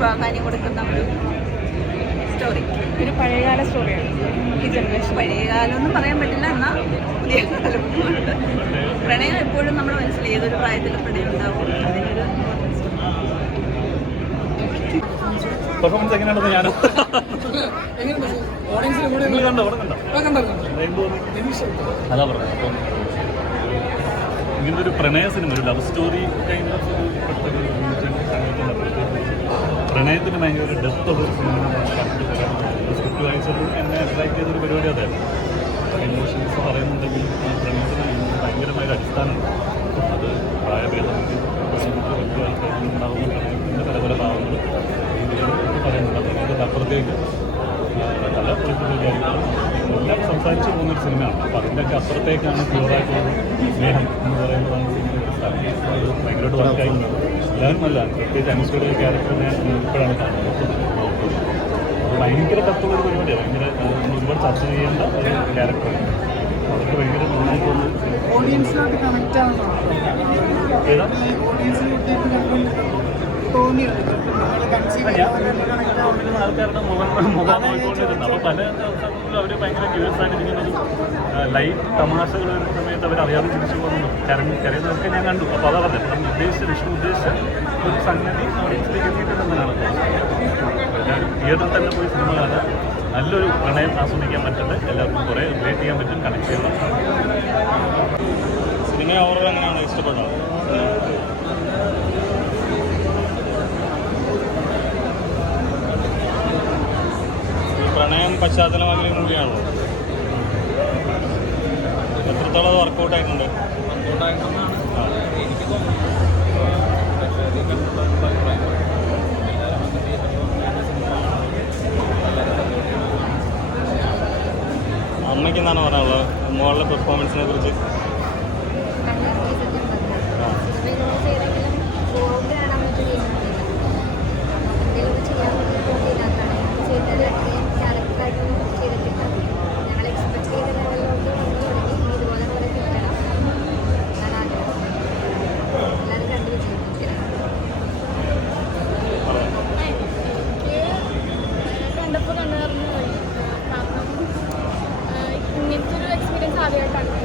പ്രാധാന്യം കൊടുക്കുന്ന ഒരു സ്റ്റോറി. ഒരു പഴയകാല സ്റ്റോറിയാണ് ഈ ജനറേഷൻ. പഴയകാലം ഒന്നും പറയാൻ പറ്റില്ല, എന്നാൽ പുതിയ കാലമുണ്ട്. പ്രണയം എപ്പോഴും നമ്മുടെ മനസ്സിൽ ഏതൊരു പ്രായത്തിലും പ്രണയം ഉണ്ടാവും. അതിനൊരു പെർഫോമൻസ് എങ്ങനെയാണെന്ന് ഞാൻ അതാ പറഞ്ഞത്. അപ്പം ഇങ്ങനത്തെ ഒരു പ്രണയ സിനിമ, ഒരു ലവ് സ്റ്റോറി കൈൻഡ് ഓഫ് പ്രണയത്തിന് ഭയങ്കര ഒരു ഡെപ്ത് ഉള്ളൊരു സിനിമ സ്ക്രിപ്റ്റ് വായിച്ചപ്പോൾ എന്നെ അട്രാക്ട് ചെയ്തൊരു പരിപാടി അതായിരുന്നു. ഇമോഷൻസ് പറയുന്നുണ്ടെങ്കിൽ പ്രണയത്തിന് ഭയങ്കരമായൊരു അടിസ്ഥാനമുണ്ട്. അത് പ്രായഭേദമൊക്കെ വലിയ ആൾക്കാരുണ്ടാവുന്ന പ്രണയത്തിൻ്റെ പല പല ഭാവങ്ങൾ പറയുന്നുണ്ട്. പ്രണയത്തിൻ്റെ അപ്പുറത്തേക്ക് പല പൊളിറ്റിക്കൽ കാര്യങ്ങളും എല്ലാം സംസാരിച്ചു പോകുന്നൊരു സിനിമയാണ്. അപ്പോൾ അതിൻ്റെയൊക്കെ അപ്പുറത്തേക്കാണ് പ്യുവറായിട്ടുള്ളത് സ്നേഹം എന്ന് പറയുന്നതാണ് സിനിമയുടെ സ്ഥലം. അത് ഭയങ്കരമായിട്ട് വർക്കായി. എല്ലാവരും നല്ല, പ്രത്യേകിച്ച് അനുഷ്ഠയുടെ ക്യാരക്ടറിനെ ഇപ്പോഴാണ് കാണുന്നത്. അത് ഭയങ്കര കത്തുള്ളൊരു പരിപാടിയാണ്. ഭയങ്കര ഒരുപാട് ചർച്ച ചെയ്യേണ്ട ഒരു ക്യാരക്ടറാണ്. അതൊക്കെ ഭയങ്കര നന്നായി തോന്നുന്നു. ഏതാ ആൾക്കാരുടെ മുഖം നോക്കിക്കൊണ്ടിരുന്നു. അപ്പോൾ പല ദിവസങ്ങളിലും അവർ ഭയങ്കര ക്യൂരിയസ് ആയിട്ടിരിക്കുന്നതും ലൈറ്റ് തമാശകൾ വരുന്ന സമയത്ത് അവർ അറിയാതെ തിരിച്ചു പോകുന്നു, കരയുന്നതൊക്കെ ഞാൻ കണ്ടു. അപ്പോൾ അതാ പറഞ്ഞത്, നമ്മൾ വിഷ്ണു ഉദ്ദേശിച്ച ഒരു സംഗതി ഓഡിയൻസിലേക്ക് എത്തിയിട്ടുണ്ടെന്നാണ്. എല്ലാവരും തിയേറ്ററിൽ തന്നെ പോയി സിനിമ കാണാൻ നല്ലൊരു പ്രണയം ആസ്വദിക്കാൻ പറ്റുന്നത്, എല്ലാവർക്കും കുറേ റിലേറ്റ് ചെയ്യാൻ പറ്റും, കണക്ട് ചെയ്യാൻ പറ്റും. സിനിമ ഓവറോൾ എങ്ങനെയാണ് ഇഷ്ടപ്പെടുന്നത്? പ്രണയം പശ്ചാത്തലമാക്കിയ മൂവിയാണല്ലോ. എത്രത്തോളം അത് വർക്കൗട്ട് ആയിട്ടുണ്ട്? അമ്മയ്ക്ക് എന്താണ് പറയാനുള്ളത് മോളുടെ പെർഫോമൻസിനെ കുറിച്ച്? ഇങ്ങനത്തെ ഒരു എക്സ്പീരിയൻസ് ആദ്യമായിട്ടാണ്.